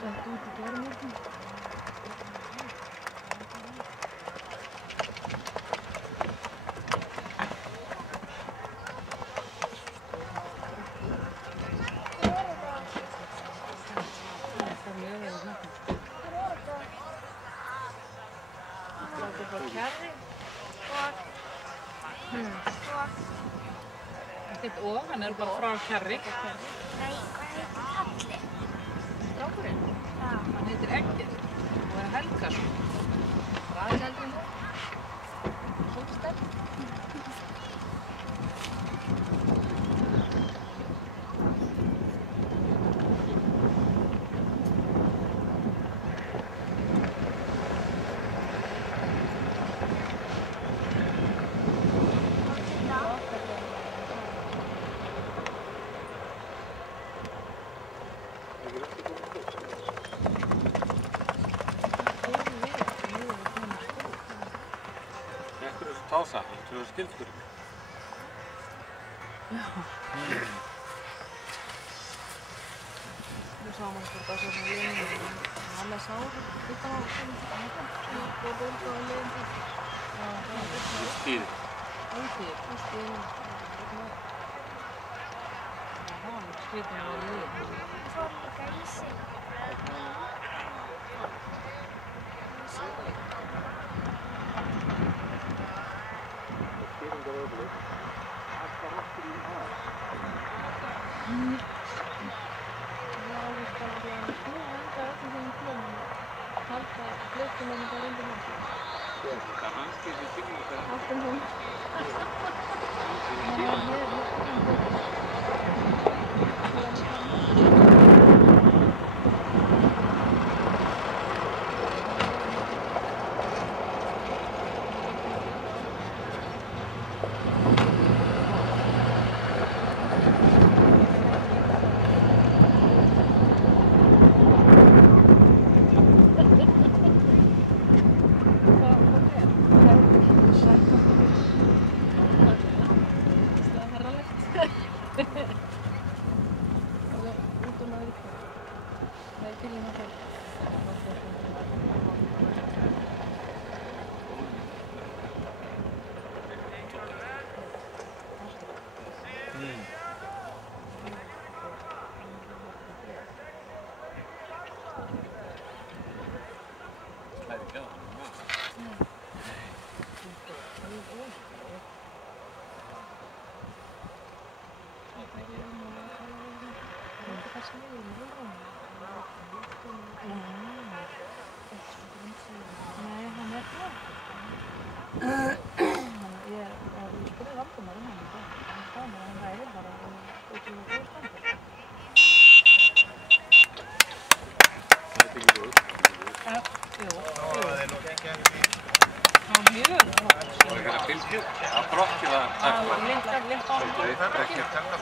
Sett út í gærmorgun. Þitt ofan bara frá Kjarri. Nei, hvað heitir Kalli? Strákurinn? Já. Hann heitir Eggert og Helgason. Aðeins eldri en þú. Svolítið sterk. Tása, þú er skildur. Já. Við sáum okkur bara svona liðinu og hann sá þetta á og bólda á liðinu. Stíði. Stíði. Það var mjög skrifin á liðinu. Það fór líka í sig. Það er brokkið að takka.